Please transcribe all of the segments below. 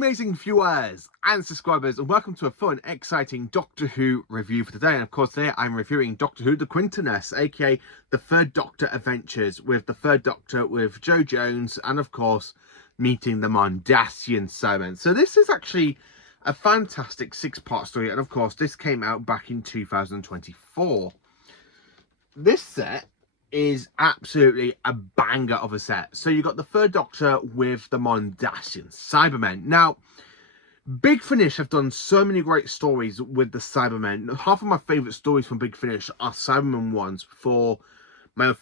amazing viewers and subscribers, and welcome to a fun, exciting Doctor Who review for today. And of course today I'm reviewing Doctor Who, the Quintessence, aka the Third Doctor Adventures, with the Third Doctor, with Jo Jones, and of course meeting the Mondasian Cybermen. So this is actually a fantastic 6-part story, and of course this came out back in 2024. This set is absolutely a banger of a set. So you got the Third Doctor with the Mondasian Cybermen. Now, Big Finish have done so many great stories with the Cybermen. Half of my favourite stories from Big Finish are Cybermen ones. For my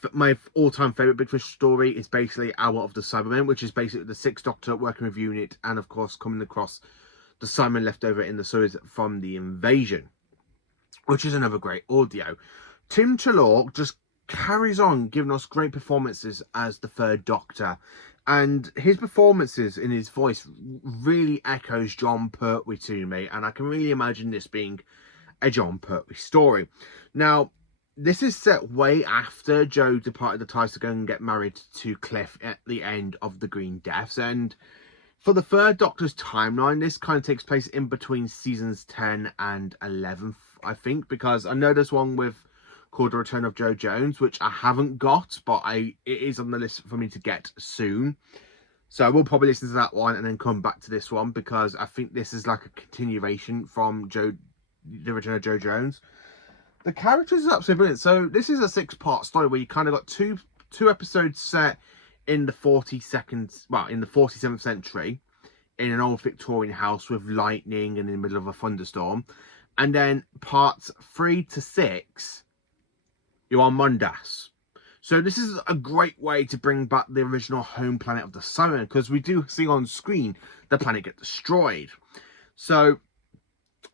all-time favourite Big Finish story is basically Hour of the Cybermen, which is basically the 6th Doctor working with UNIT, and of course coming across the Cybermen left over in the series from the Invasion, which is another great audio. Tim Chalor just carries on giving us great performances as the Third Doctor, and his performances in his voice really echoes John Pertwee to me, and I can really imagine this being a John Pertwee story. Now, this is set way after Jo departed the TARDIS to go and get married to Cliff at the end of the Green Deaths, and for the Third Doctor's timeline, this kind of takes place in between seasons 10 and 11, I think, because I know there's one with called The Return of Jo Jones, which I haven't got, but it is on the list for me to get soon. So I will probably listen to that one and then come back to this one, because I think this is like a continuation from The Return of Jo Jones. The characters is absolutely brilliant. So this is a 6-part story where you kind of got two episodes set in the 47th century in an old Victorian house with lightning and in the middle of a thunderstorm, and then parts 3 to 6 you're on Mondas. So this is a great way to bring back the original home planet of the Cybermen, because we do see on screen the planet get destroyed. So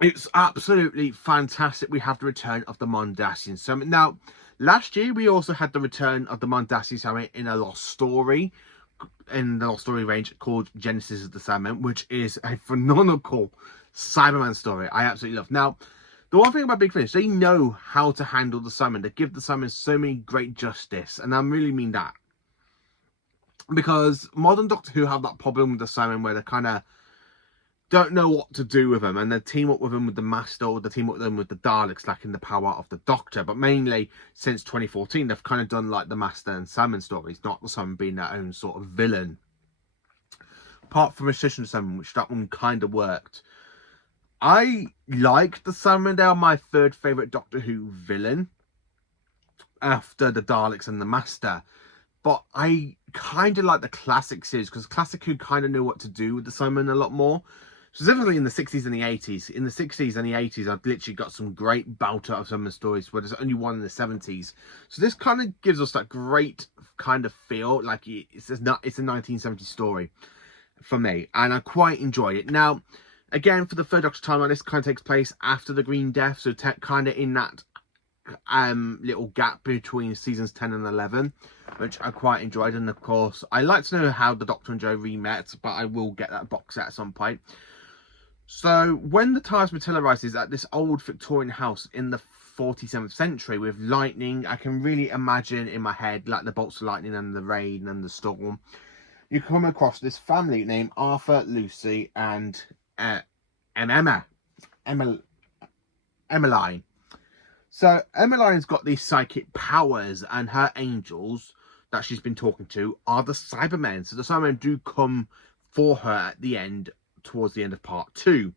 it's absolutely fantastic. We have the return of the Mondasian Cybermen. Now, last year we also had the return of the Mondasian Cybermen in a Lost Story, in the Lost Story range called Genesis of the Cybermen, which is a phenomenal Cyberman story I absolutely love. Now, the one thing about Big Finish, they know how to handle the Cybermen. They give the Cybermen so many great justice, and I really mean that. Because modern Doctor Who have that problem with the Cybermen where they kind of don't know what to do with them, and they team up with them with the Master, or they team up with them with the Daleks, like in the Power of the Doctor. But mainly, since 2014, they've kind of done like the Master and Cybermen stories, not the Cybermen being their own sort of villain. Apart from Resistance Cybermen, which that one kind of worked. I like the Cybermen. They are my third favourite Doctor Who villain after the Daleks and the Master. But I kind of like the classic series, because Classic Who kind of knew what to do with the Cybermen a lot more. Specifically in the 60s and the 80s. In the 60s and the 80s, I've literally got some great bout of Cybermen stories where there's only one in the 70s. So this kind of gives us that great kind of feel, like it's a 1970s story for me. And I quite enjoy it. Now, again, for the Third Doctor timeline, this kind of takes place after the Green Death, so kind of in that little gap between seasons 10 and 11, which I quite enjoyed. And of course, I like to know how the Doctor and Jo re-met, but I will get that box set at some point. So when the TARDIS materialises at this old Victorian house in the 47th century with lightning, I can really imagine in my head like the bolts of lightning and the rain and the storm. You come across this family named Arthur, Lucy, and Emmeline. So Emmeline's got these psychic powers, and her angels that she's been talking to are the Cybermen. So the Cybermen do come for her at the end, towards the end of part 2.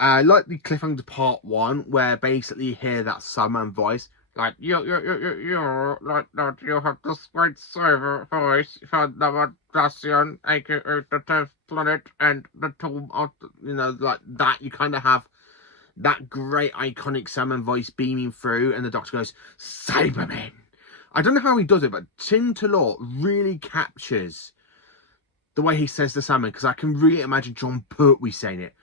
Like the cliffhanger to part 1, where basically you hear that Cyberman voice, like you're like that. You have this great cyber voice for the Mondasian, aka the 10th planet, and the tomb of, like that. You kind of have that great iconic Cyberman voice beaming through, and the Doctor goes, Cybermen. I don't know how he does it, but Tim Chalor really captures the way he says the Cybermen, because I can really imagine John Pertwee saying it.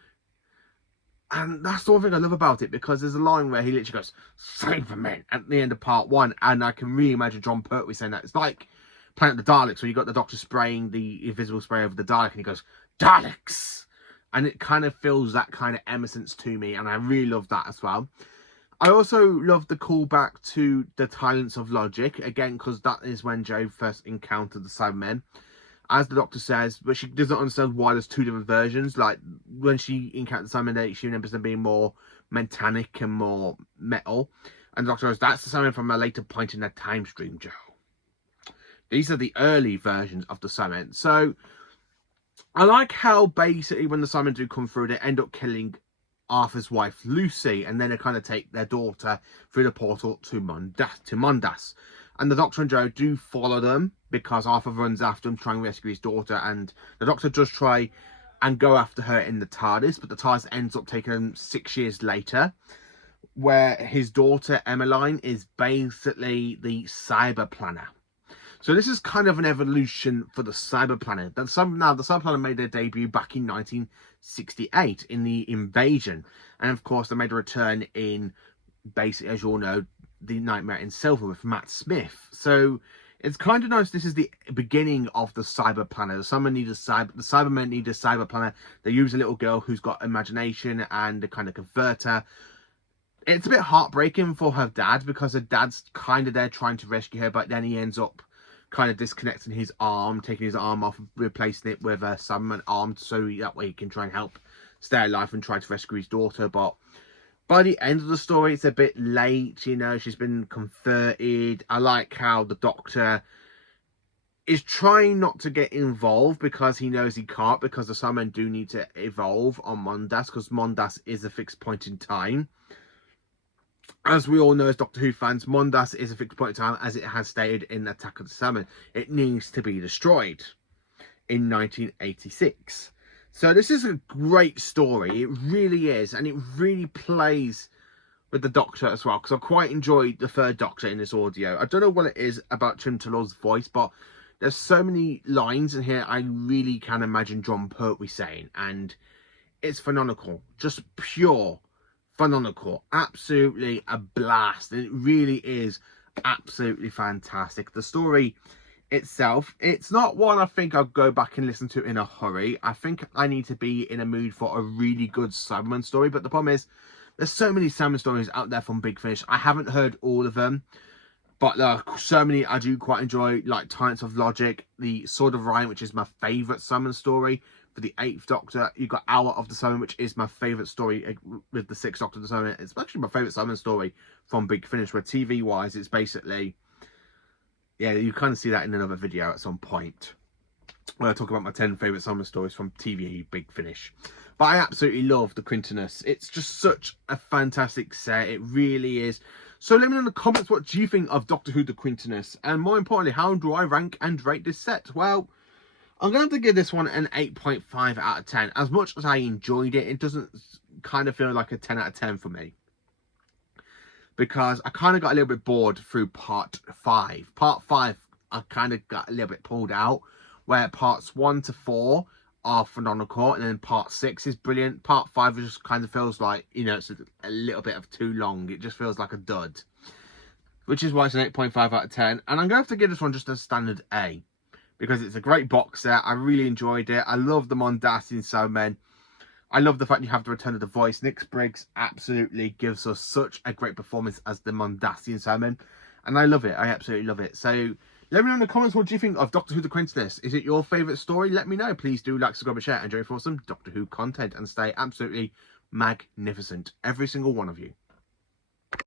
And that's the one thing I love about it, because there's a line where he literally goes, Cybermen, at the end of part 1, and I can really imagine John Pertwee saying that. It's like Planet of the Daleks, where you got the Doctor spraying the invisible spray over the Dalek, and he goes, Daleks! And it kind of feels that kind of emergence to me, and I really love that as well. I also love the callback to the Silence of Logic, again, because that is when Jo first encountered the Cybermen. as the Doctor says, but she doesn't understand why there's two different versions. Like, when she encounters Simon 8, she remembers them being more mentanic and more metal. And the Doctor goes, that's the Simon from a later point in that time stream, Joe. These are the early versions of the Simon. So, I like how basically when the Simon do come through, they end up killing Arthur's wife, Lucy, and then they kind of take their daughter through the portal to Mondas. And the Doctor and Joe do follow them because Arthur runs after them, trying to rescue his daughter. And the Doctor does try and go after her in the TARDIS, but the TARDIS ends up taking him 6 years later, where his daughter, Emmeline, is basically the cyber planner. So this is kind of an evolution for the cyber planner. Now, the cyber planner made their debut back in 1968 in the Invasion. And of course, they made a return in, basically, as you all know, The Nightmare in Silver with Matt Smith. So it's kind of nice. This is the beginning of the cyber planner. The Cybermen need a cyber planner. They use a little girl who's got imagination and they kind of convert her. It's a bit heartbreaking for her dad because her dad's kind of there trying to rescue her, but then he ends up kind of disconnecting his arm, taking his arm off, replacing it with a Cyberman arm, so that way he can try and help stay alive and try to rescue his daughter. But by the end of the story, it's a bit late, you know, she's been converted. I like how the Doctor is trying not to get involved because he knows he can't, because the Cybermen do need to evolve on Mondas, because Mondas is a fixed point in time. As we all know as Doctor Who fans, Mondas is a fixed point in time, as it has stated in Attack of the Cybermen. It needs to be destroyed in 1986. So this is a great story. It really is. And it really plays with the Doctor as well, because I quite enjoyed the third Doctor in this audio. I don't know what it is about Chimtalor's voice, but there's so many lines in here I really can imagine John Pertwee saying. And it's phenomenal. Just pure phenomenal. Absolutely a blast. And it really is absolutely fantastic. The story itself, it's not one I think I'll go back and listen to in a hurry. I think I need to be in a mood for a really good Cyberman story. But the problem is, there's so many Cyberman stories out there from Big Finish. I haven't heard all of them, but there are so many I do quite enjoy, like Tyrants of Logic, the Sword of Ryan, which is my favourite Cyberman story for the 8th Doctor. You've got Hour of the Cyberman, which is my favourite story with the 6th Doctor of the Cyberman. It's actually my favourite Cyberman story from Big Finish, where TV-wise, it's basically, yeah, you kind of see that in another video at some point, where I talk about my 10 favourite Cyberman stories from TV Big Finish. But I absolutely love the Quintessence. It's just such a fantastic set. It really is. So let me know in the comments, what do you think of Doctor Who the Quintessence? And more importantly, how do I rank and rate this set? Well, I'm going to have to give this one an 8.5 out of 10. As much as I enjoyed it, it doesn't kind of feel like a 10 out of 10 for me, because I kind of got a little bit bored through part 5. Part 5, I kind of got a little bit pulled out, where parts 1 to 4 are phenomenal, and then part 6 is brilliant. Part 5 just kind of feels like, you know, it's a little bit of too long. It just feels like a dud, which is why it's an 8.5 out of 10. And I'm going to have to give this one just a standard A, because it's a great box set. I really enjoyed it. I love the Mondasian Cybermen. I love the fact you have the return of the voice. Nick Briggs absolutely gives us such a great performance as the Mondasian Cybermen, and I love it. I absolutely love it. So let me know in the comments, what do you think of Doctor Who the Quintessence? Is it your favourite story? Let me know. Please do like, subscribe and share, and join for some Doctor Who content, and stay absolutely magnificent, every single one of you.